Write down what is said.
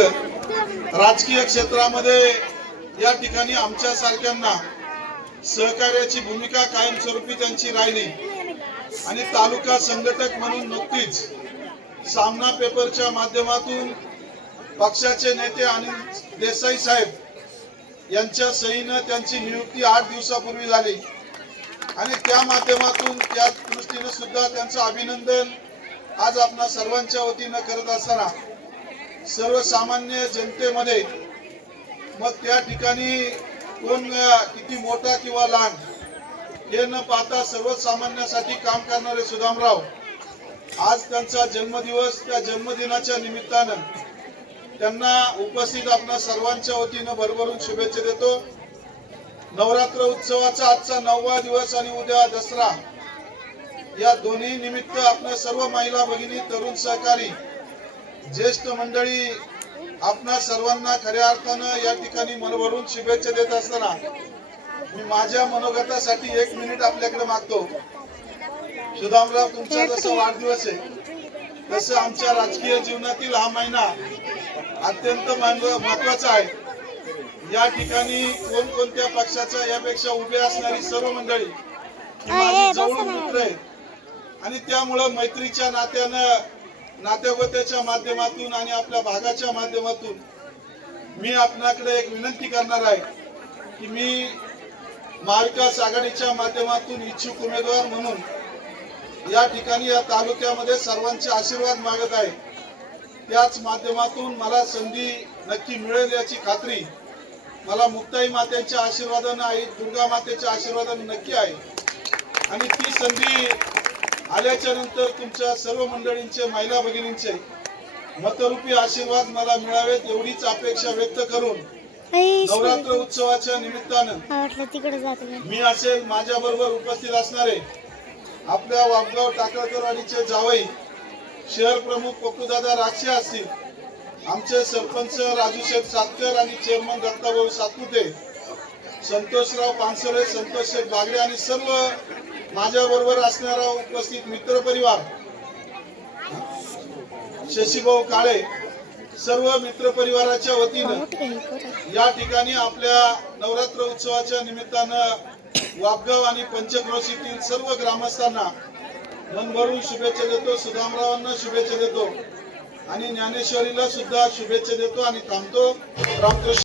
राजकीय क्षेत्रामध्ये या ठिकाणी आमच्या सारख्यांना सहकार्याची भूमिका कायमस्वरूपी त्यांची राहिली. आणि तालुका संघटक म्हणून नुकतीच सामना पेपरच्या माध्यमातून पक्षाचे नेते अनिल देसाई साहेब यांच्या सहीनं त्यांची नियुक्ती आठ दिवसापूर्वी झाली. आणि त्या माध्यमातून त्या दृष्टीनं सुद्धा त्यांचं अभिनंदन आज आपणा सर्वांच्या वतीनं करत असताना सर्वसामान्य जनतेमध्ये मग त्या ठिकाणी कोण किती मोठा किंवा लहान हे न पाहता सर्वसामान्यासाठी काम करणारे सुदामराव आज त्यांचा जन्मदिवस त्या जन्मदिनाच्या निमित्तानं त्यांना उपस्थित आपणा सर्वांच्या वतीनं भरभरून शुभेच्छा देतो. नवरात्र उत्सवाचा आजचा नववा दिवस आणि उद्या दसरा या दोन्ही निमित्त आपल्या सर्व महिला भगिनी तरुण सहकारी ज्येष्ठ मंडळी आपणा सर्वांना खऱ्या अर्थानं या ठिकाणी मनभरून शुभेच्छा देत असताना मी माझ्या मनोगतासाठी एक मिनिट आपल्याकडे मागतो. सुदामराव तुमचा जसा वाढदिवस आहे तसं आमच्या राजकीय जीवनातील हा महिना अत्यंत महत्व- महत्त्वाचा आहे. या ठिकाणी कोणकोणत्या पक्षाच्या यापेक्षा उभे असणारी सर्व मंडळी माझी जवळ मित्र आहेत. आणि त्यामुळं मैत्रीच्या नात्यानं नातेगोत्याच्या माध्यमातून आणि आपल्या भागाच्या माध्यमातून मी आपणाकडे एक विनंती करणार आहे की मी महाविकास आघाडीच्या माध्यमातून इच्छुक उमेदवार म्हणून या ठिकाणी या तालुक्यामध्ये सर्वांचे आशीर्वाद मागत आहे. त्याच माध्यमातून मला संधी नक्की मिळेल याची खात्री मला मुक्ताई मातेच्या आशीर्वादानं आई दुर्गा मातेच्या आशीर्वादानं नक्की आहे. आणि ती संधी आल्याच्यानंतर तुमच्या सर्व मंडळींचे महिला भगिनींचे मतरूपी आशीर्वाद मला मिळावेत एवढीच अपेक्षा व्यक्त करून नवरात्र उत्सवाच्या निमित्तानं मी असेल माझ्या बरोबर उपस्थित असणारे आपल्या वापगाव टाकळकरवाडीचे जावई शहर प्रमुख पप्पूदादा राक्षे असतील आमचे सरपंच राजूशेठ सातकर आणि चेअरमन दत्ताभाऊ सातपुते संतोषराव पानसरे संतोष शेठ बागडे आणि सर्व माझ्या बरोबर असणारा उपस्थित मित्र परिवार शशीभाऊ काळे सर्व मित्र परिवाराच्या वतीनं या ठिकाणी आपल्या नवरात्र उत्सवाच्या निमित्तानं वापगाव आणि पंचक्रोशीतील सर्व ग्रामस्थांना मनभरून शुभेच्छा देतो सुदामरावांना शुभेच्छा देतो आणि ज्ञानेश्वरीला सुद्धा शुभेच्छा देतो आणि थांबतो. रामकृष्ण.